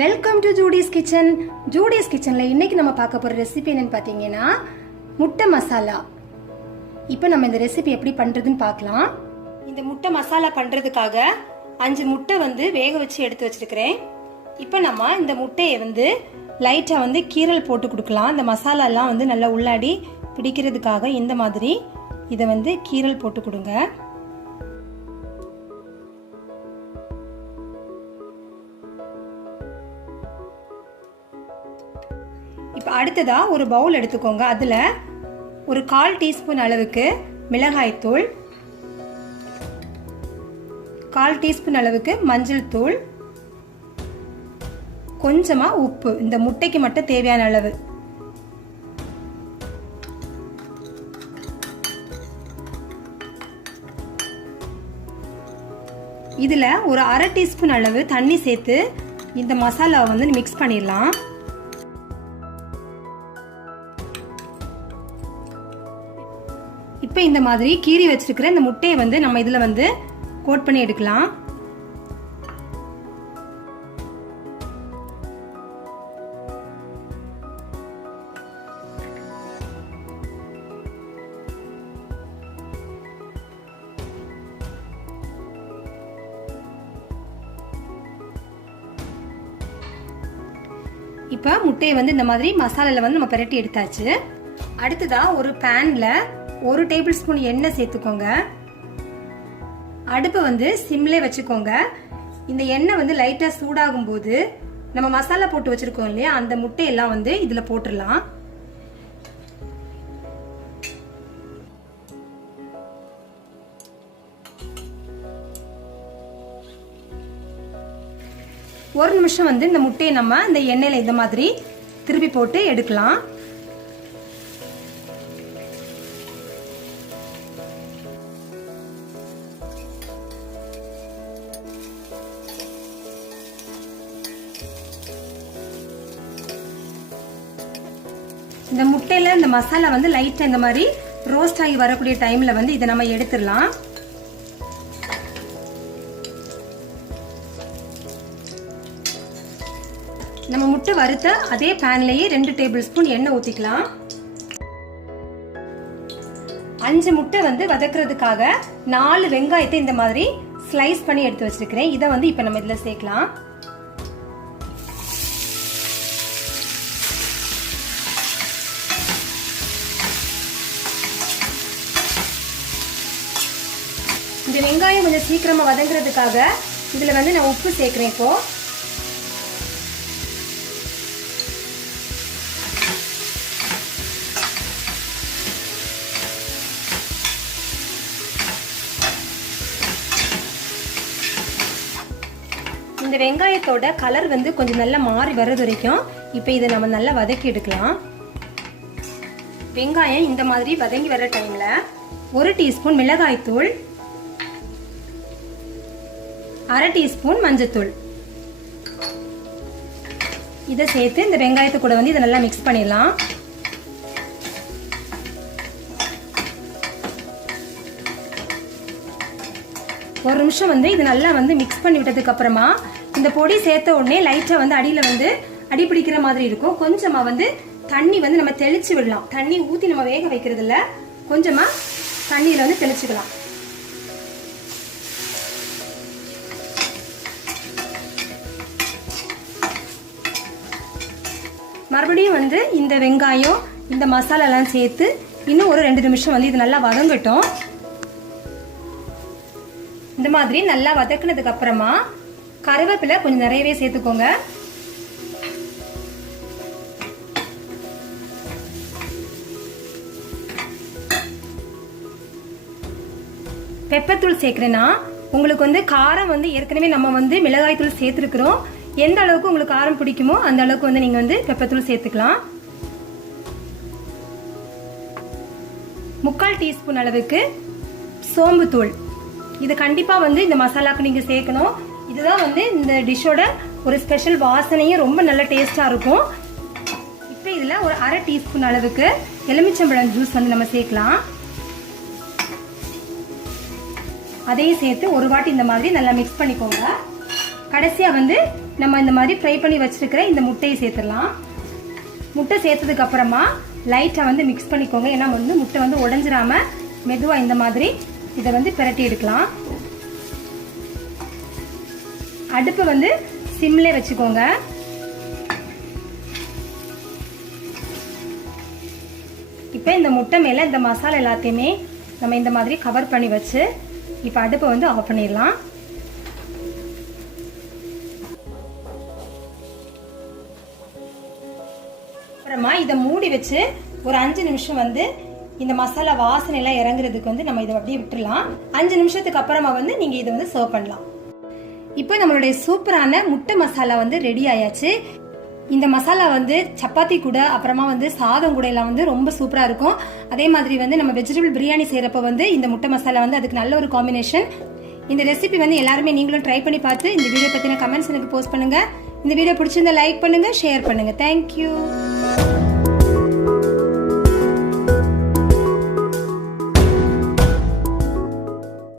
Welcome to Judy's kitchen. Judy's கிச்சன்ல இன்னைக்கு நம்ம பார்க்க போற ரெசிபி என்னன்னு பாத்தீங்கன்னா முட்டை மசாலா. இப்போ நம்ம இந்த ரெசிபி எப்படி பண்றதுன்னு பார்க்கலாம். இந்த முட்டை மசாலா பண்றதுக்காக 5 முட்டை வேக வச்சு எடுத்து வச்சிருக்கிறேன். இப்போ நம்ம இந்த முட்டையை லைட்டா கீரல் போட்டு கொடுக்கலாம். இந்த மசாலா எல்லாம் நல்லா உள்ளாடி பிடிக்கிறதுக்காக இந்த மாதிரி இதை கீரல் போட்டு கொடுங்க. இப்போ அடுத்ததா ஒரு பவுல் எடுத்துக்கோங்க. அதுல ஒரு 1/4 டீஸ்பூன் அளவுக்கு மிளகாய் தூள், 1/4 டீஸ்பூன் அளவுக்கு மஞ்சள் தூள், கொஞ்சமா உப்பு, இந்த முட்டைக்கு மட்டும் தேவையான அளவு. இதுல ஒரு 1/2 டீஸ்பூன் அளவு தண்ணி சேர்த்து இந்த மசாலாவை மிக்ஸ் பண்ணிடலாம். இப்போ இந்த மாதிரி கீறி வச்சிருக்கிற இந்த முட்டையை நம்ம இதுல கோட் பண்ணி எடுக்கலாம். இப்போ முட்டையை இந்த மாதிரி மசாலால நம்ம பிரட்டி எடுத்தாச்சு. அடுத்ததா ஒரு பேன்ல 1 டேபிள் ஸ்பூன் எண்ணெய் சேர்த்துக்கோங்க. அடுப்பு சிம்லே வச்சுக்கோங்க. இந்த எண்ணெய் லைட்டா சூடாகும் போது நம்ம மசாலா போட்டு வச்சிருக்கோம் இல்லையா, அந்த முட்டையெல்லாம் இதுல போட்டுடலாம். ஒரு நிமிஷம் இந்த முட்டையை நம்ம இந்த எண்ணெயில இந்த மாதிரி திருப்பி போட்டு எடுக்கலாம். இந்த முட்டையில இந்த மசாலா லைட்டா இந்த மாதிரி ரோஸ்ட் ஆகி வரக்கூடிய டைம்ல இதை நம்ம எடுத்துடலாம். நம்ம முட்டை வறுத்த அதே பேன்லயே 2 டேபிள் ஸ்பூன் எண்ணெய் ஊத்திக்கலாம். 5 முட்டை வதக்குறதுக்காக 4 வெங்காயத்தை இந்த மாதிரி ஸ்லைஸ் பண்ணி எடுத்து வச்சிருக்கிறேன். இதை இப்ப நம்ம இதுல சேர்க்கலாம். இந்த வெங்காயம் கொஞ்சம் சீக்கிரமா வதங்குறதுக்காக இதுல நான் உப்பு சேர்க்கிறேன். இப்போ இந்த வெங்காயத்தோட கலர் கொஞ்சம் நல்லா மாறி வர்றது வரைக்கும் இப்போ இதை நம்ம நல்லா வதக்கி எடுக்கலாம். வெங்காயம் இந்த மாதிரி வதங்கி வர்ற டைம்ல 1 டீஸ்பூன் மிளகாய் தூள், 1/2 டீஸ்பூன் மஞ்சத்தூள் இதை சேர்த்து இந்த வெங்காயத்தை கூட இதை நல்லா மிக்ஸ் பண்ணிடலாம். ஒரு நிமிஷம் இது நல்லா மிக்ஸ் பண்ணி விட்டதுக்கு அப்புறமா இந்த பொடி சேர்த்த உடனே லைட்டா அடியில அடி பிடிக்கிற மாதிரி இருக்கும். கொஞ்சமா தண்ணி நம்ம தெளிச்சு விடலாம். தண்ணி ஊத்தி நம்ம வேக வைக்கிறது இல்ல, கொஞ்சமா தண்ணியில தெளிச்சுக்கலாம். மறுபடியும் இந்த வெங்காயம் இந்த மசாலா எல்லாம் சேர்த்து இன்னும் ஒரு 2 நிமிஷம் இது நல்லா வதங்கட்டும். இந்த மாதிரி நல்லா வதக்குனதுக்கு அப்புறமா கருவேப்பிலை கொஞ்சம் நிறையவே சேர்த்துக்கோங்க. பெப்பர் தூள் சேர்க்கிறேன்னா உங்களுக்கு காரம் ஏற்கனவே நம்ம மிளகாய் தூள் சேர்த்துருக்கிறோம். எந்த அளவுக்கு உங்களுக்கு காரம் பிடிக்குமோ அந்த அளவுக்கு நீங்க பெப்பர் தூள் சேர்த்துக்கலாம். 3/4 டீஸ்பூன் அளவுக்கு சோம்பு தூள், இது கண்டிப்பா இந்த மசாலாக்கு நீங்க சேர்க்கணும். இதுதான் இந்த டிஷ்ஷோட ஒரு ஸ்பெஷல் வாசனையும் ரொம்ப நல்ல டேஸ்டா இருக்கும். இப்போ இதுல ஒரு 1/2 டீஸ்பூன் அளவுக்கு எலுமிச்சம்பழம் ஜூஸ் நம்ம சேர்க்கலாம். அதையும் சேர்த்து ஒரு வாட்டி இந்த மாதிரி நல்லா மிக்ஸ் பண்ணிக்கோங்க. கடைசியா நம்ம இந்த மாதிரி ஃப்ரை பண்ணி வச்சிருக்கிற இந்த முட்டையை சேர்த்துடலாம். முட்டை சேர்த்ததுக்கு அப்புறமா லைட்டா வந்து மிக்ஸ் பண்ணிக்கோங்க. ஏன்னா வந்து முட்டை வந்து உடைஞ்சிராம மெதுவா இந்த மாதிரி இதை வந்து பிரட்டி எடுக்கலாம். அடுப்பு வந்து சிம்ல வச்சுக்கோங்க. இப்போ இந்த முட்டை மேல இந்த மசாலா எல்லாத்தையுமே நம்ம இந்த மாதிரி கவர் பண்ணி வச்சு இப்போ அடுப்பை வந்து ஆஃப் பண்ணிடலாம். அப்புறமா இதை மூடி வச்சு ஒரு 5 நிமிஷம் வந்து இந்த மசாலா வாசனை எல்லாம் இறங்குறதுக்கு வந்து நம்ம இதை அப்படியே விட்டுறலாம். 5 நிமிஷத்துக்கு அப்புறமா வந்து நீங்க இதை வந்து சர்வ் பண்ணலாம். இப்போ நம்மளுடைய சூப்பரான முட்டை மசாலா வந்து ரெடி ஆயாச்சு. இந்த மசாலா வந்து சப்பாத்தி கூட அப்புறமா வந்து சாதம் கூட எல்லாம் வந்து ரொம்ப சூப்பரா இருக்கும். அதே மாதிரி வந்து நம்ம வெஜிடபிள் பிரியாணி செய்யறப்ப வந்து இந்த முட்டை மசாலா வந்து அதுக்கு நல்ல ஒரு காம்பினேஷன். இந்த ரெசிபி வந்து எல்லாருமே நீங்களும் ட்ரை பண்ணி பார்த்து இந்த வீடியோ பத்தின கமெண்ட்ஸ் எனக்கு போஸ்ட் பண்ணுங்க. இந்த வீடியோ பிடிச்சிருந்தா லைக் பண்ணுங்க, ஷேர் பண்ணுங்க. தேங்க்யூ.